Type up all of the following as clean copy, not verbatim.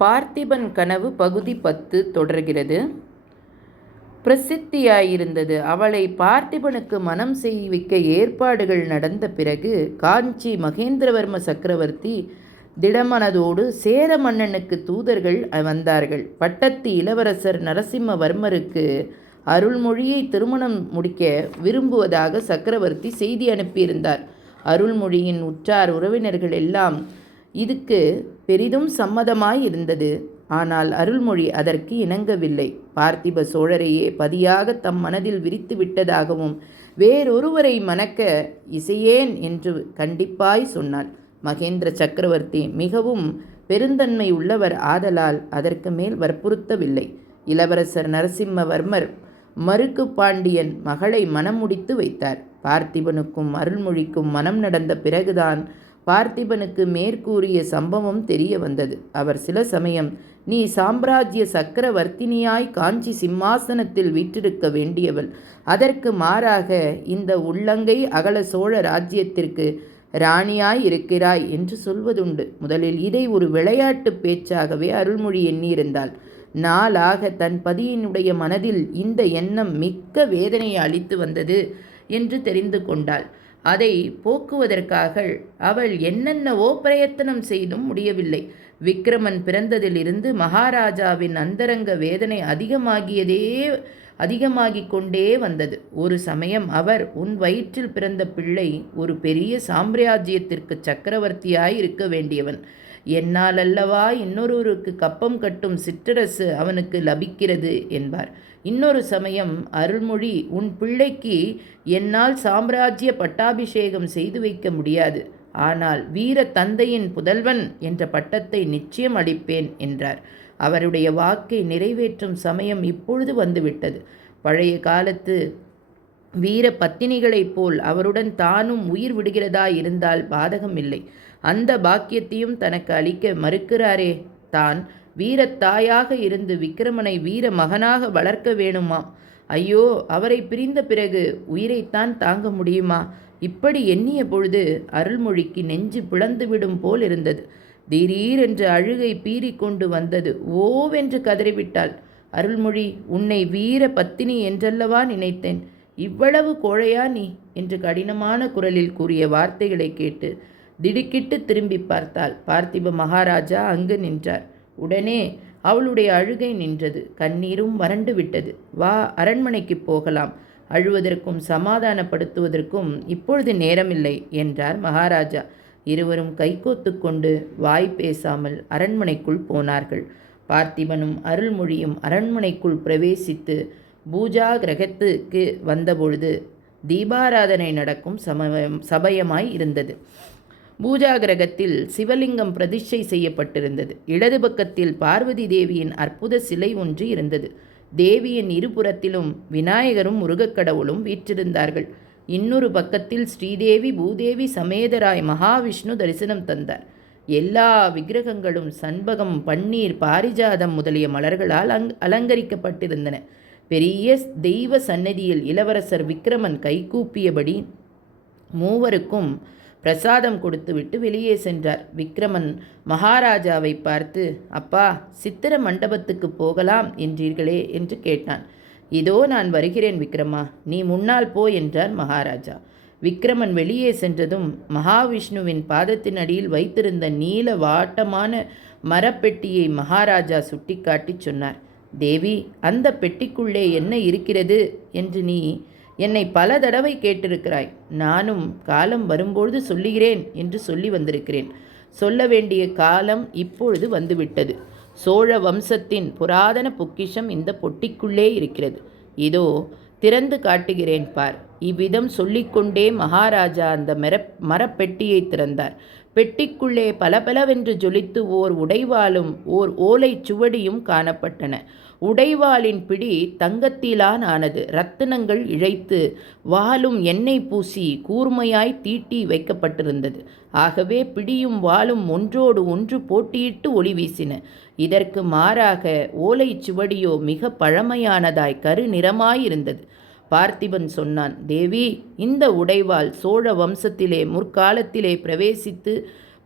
பார்த்திபன் கனவு பகுதி 10 தொடர்கிறது. பிரசித்தியாயிருந்தது. அவளை பார்த்திபனுக்கு மணம் செய்விக்க ஏற்பாடுகள் நடந்த பிறகு காஞ்சி மகேந்திரவர்ம சக்கரவர்த்தி திடமனதோடு சேர மன்னனுக்கு தூதர்கள் வந்தார்கள். பட்டத்து இளவரசர் நரசிம்மவர்மருக்கு அருள்மொழியை திருமணம் முடிக்க விரும்புவதாக சக்கரவர்த்தி செய்தி அனுப்பியிருந்தார். அருள்மொழியின் உற்றார் உறவினர்கள் எல்லாம் இதுக்கு பெரிதும் சம்மதமாய் இருந்தது. ஆனால் அருள்மொழி அதற்கு இணங்கவில்லை. பார்த்திப சோழரையே பதியாக தம் மனதில் விரித்து விட்டதாகவும் வேறொருவரை மணக்க இசையேன் என்று கண்டிப்பாய் சொன்னாள். மகேந்திர சக்கரவர்த்தி மிகவும் பெருந்தன்மை உள்ளவர் ஆதலால் அதற்கு மேல் வற்புறுத்தவில்லை. இளவரசர் நரசிம்மவர்மர் மருக்கு பாண்டியன் மகளை மனம் முடித்து வைத்தார். பார்த்திபனுக்கும் அருள்மொழிக்கும் மனம் நடந்த பிறகுதான் பார்த்திபனுக்கு மேற்கூறிய சம்பவம் தெரிய வந்தது. அவர் சில சமயம் நீ சாம்ராஜ்ய சக்கரவர்த்தினியாய் காஞ்சி சிம்மாசனத்தில் வீற்றிருக்க வேண்டியவள், அதற்கு மாறாக இந்த உள்ளங்கை அகல சோழ ராஜ்யத்திற்கு ராணியாய் இருக்கிறாய் என்று சொல்வதுண்டு. முதலில் இதை ஒரு விளையாட்டு பேச்சாகவே அருள்மொழி எண்ணியிருந்தாள். நாளாக தன் பதியினுடைய மனதில் இந்த எண்ணம் மிக்க வேதனையை அளித்து வந்தது என்று தெரிந்து கொண்டாள். அதை போக்குவதற்காக அவள் என்னென்னவோ பிரயத்தனம் செய்தும் முடியவில்லை. விக்கிரமன் பிறந்ததிலிருந்து மகாராஜாவின் அந்தரங்க வேதனை அதிகமாகிக் கொண்டே வந்தது. ஒரு சமயம் அவர், உன் வயிற்றில் பிறந்த பிள்ளை ஒரு பெரிய சாம்ராஜ்யத்திற்கு சக்கரவர்த்தியாய் இருக்க வேண்டியவன், என்னால் அல்லவா இன்னொருவருக்கு கப்பம் கட்டும் சிற்றரசு அவனுக்கு லபிக்கிறது என்பார். இன்னொரு சமயம் அருள்மொழி, உன் பிள்ளைக்கு என்னால் சாம்ராஜ்ய பட்டாபிஷேகம் செய்து வைக்க முடியாது, ஆனால் வீர தந்தையின் புதல்வன் என்ற பட்டத்தை நிச்சயம் அளிப்பேன் என்றார். அவருடைய வாக்கை நிறைவேற்றும் சமயம் இப்பொழுது வந்துவிட்டது. பழைய காலத்து வீர பத்தினிகளைப் போல் அவருடன் தானும் உயிர் விடுகிறதா இருந்தால் பாதகமில்லை. அந்த பாக்கியத்தையும் தனக்கு அளிக்க மறுக்கிறாரே. தான் வீரத்தாயாக இருந்து விக்கிரமனை வீர மகனாக வளர்க்க வேணுமாம். ஐயோ, அவரை பிரிந்த பிறகு உயிரைத்தான் தாங்க முடியுமா? இப்படி எண்ணிய பொழுது அருள்மொழிக்கு நெஞ்சு பிளந்துவிடும் போல் இருந்தது. திடீரென்று அழுகை பீறிக்கொண்டு வந்தது. ஓவென்று கதறிவிட்டாள். அருள்மொழி, உன்னை வீர பத்தினி என்றல்லவா நினைத்தேன், இவ்வளவு கோழையா நீ என்று கடினமான குரலில் கூறிய வார்த்தைகளை கேட்டு திடுக்கிட்டு திரும்பி பார்த்தாள். பார்த்திப மகாராஜா அங்கு நின்றார். உடனே அவளுடைய அழுகை நின்றது. கண்ணீரும் வறண்டு விட்டது. வா, அரண்மனைக்கு போகலாம். அழுவதற்கும் சமாதானப்படுத்துவதற்கும் இப்பொழுது நேரமில்லை என்றார் மகாராஜா. இருவரும் கைகோத்து கொண்டு வாய் பேசாமல் அரண்மனைக்குள் போனார்கள். பார்த்திபனும் அருள்மொழியும் அரண்மனைக்குள் பிரவேசித்து பூஜா கிரகத்துக்கு வந்தபொழுது தீபாராதனை நடக்கும் சமயமாய் இருந்தது. பூஜா கிரகத்தில் சிவலிங்கம் பிரதிஷ்டை செய்யப்பட்டிருந்தது. இடது பக்கத்தில் பார்வதி தேவியின் அற்புத சிலை ஒன்று இருந்தது. தேவியின் இருபுறத்திலும் விநாயகரும் முருகக்கடவுளும் வீற்றிருந்தார்கள். இன்னொரு பக்கத்தில் ஸ்ரீதேவி பூதேவி சமேதராய் மகாவிஷ்ணு தரிசனம் தந்தார். எல்லா விக்கிரகங்களும் சண்பகம், பன்னீர், பாரிஜாதம் முதலிய மலர்களால் அலங்கரிக்கப்பட்டிருந்தன. பெரிய தெய்வ சன்னதியில் இளவரசர் விக்கிரமன் கைகூப்பியபடி மூவருக்கும் பிரசாதம் கொடுத்துவிட்டு வெளியே சென்றார். விக்கிரமன் மகாராஜாவை பார்த்து, அப்பா, சித்திர மண்டபத்துக்கு போகலாம் என்றீர்களே என்று கேட்டான். இதோ நான் வருகிறேன் விக்ரமா, நீ முன்னால் போ என்றார் மகாராஜா. விக்கிரமன் வெளியே சென்றதும் மகாவிஷ்ணுவின் பாதத்தின் அடியில் வைத்திருந்த நீல வாட்டமான மரப்பெட்டியை மகாராஜா சுட்டிக்காட்டி சொன்னார். தேவி, அந்த பெட்டிக்குள்ளே என்ன இருக்கிறது என்று நீ என்னை பல தடவை கேட்டிருக்கிறாய். நானும் காலம் வரும்பொழுது சொல்லுகிறேன் என்று சொல்லி வந்திருக்கிறேன். சொல்ல வேண்டிய காலம் இப்பொழுது வந்துவிட்டது. சோழ வம்சத்தின் புராதன பொக்கிஷம் இந்த பொட்டிக்குள்ளே இருக்கிறது. இதோ திறந்து காட்டுகிறேன் பார். இவ்விதம் சொல்லிக்கொண்டே மகாராஜா அந்த மரப்பெட்டியை திறந்தார். பெட்டிக்குள்ளே பலபலவென்று ஜொலித்து ஓர் உடைவாளும் ஓர் ஓலை சுவடியும் காணப்பட்டன. உடைவாளின் பிடி தங்கத்திலான் ஆனது. ரத்தினங்கள் இழைத்து வாளும் எண்ணெய் பூசி கூர்மையாய் தீட்டி வைக்கப்பட்டிருந்தது. ஆகவே பிடியும் வாளும் ஒன்றோடு ஒன்று போட்டியிட்டு ஒளி வீசின. இதற்கு மாறாக ஓலை சுவடியோ மிக பழமையானதாய் கருநிறமாயிருந்தது. பார்த்திபன் சொன்னான், தேவி, இந்த உடைவாள் சோழ வம்சத்திலே முற்காலத்திலே பிரவேசித்து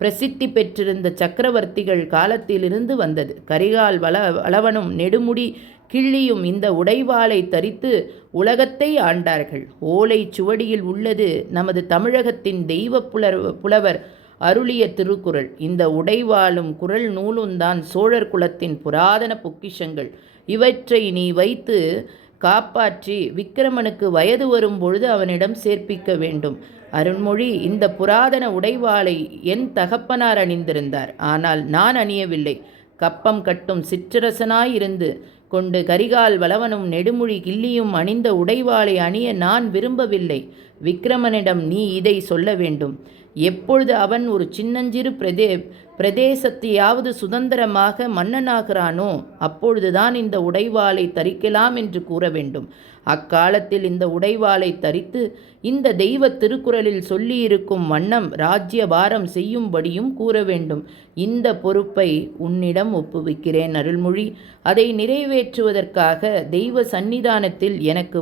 பிரசித்தி பெற்றிருந்த சக்கரவர்த்திகள் காலத்திலிருந்து வந்தது. கரிகால் வளவனும் நெடுமுடி கிள்ளியும் இந்த உடைவாளை தரித்து உலகத்தை ஆண்டார்கள். ஓலை சுவடியில் உள்ளது நமது தமிழகத்தின் தெய்வ புலவர் அருளிய திருக்குறள். இந்த உடைவாளும் குறள் நூலும் தான் சோழர் குலத்தின் புராதன பொக்கிஷங்கள். இவற்றை நீ வைத்து காப்பாற்றி விக்கிரமனுக்கு வயது வரும் பொழுது அவனிடம் சேர்ப்பிக்க வேண்டும். அருண்மொழி, இந்த புராதன உடைவாளை என் தகப்பனார் அணிந்திருந்தார். ஆனால் நான் அணியவில்லை. கப்பம் கட்டும் சிற்றரசனாயிருந்து கொண்டு கரிகால் வளவனும் நெடுமுடி கிள்ளியும் அணிந்த உடைவாளை அணிய நான் விரும்பவில்லை. விக்கிரமனிடம் நீ இதை சொல்ல வேண்டும். எப்பொழுது அவன் ஒரு சின்னஞ்சிறு பிரதேசத்தையாவது சுதந்திரமாக மன்னனாகிறானோ அப்பொழுதுதான் இந்த உடைவாளை தரிக்கலாம் என்று கூற வேண்டும். அக்காலத்தில் இந்த உடைவாளை தரித்து இந்த தெய்வ திருக்குறளில் சொல்லியிருக்கும் வண்ணம் ராஜ்ய பாரம் செய்யும்படியும் கூற வேண்டும். இந்த பொறுப்பை உன்னிடம் ஒப்புவிக்கிறேன் அருள்மொழி. அதை நிறைவேற்றுவதற்காக தெய்வ சந்நிதானத்தில் எனக்கு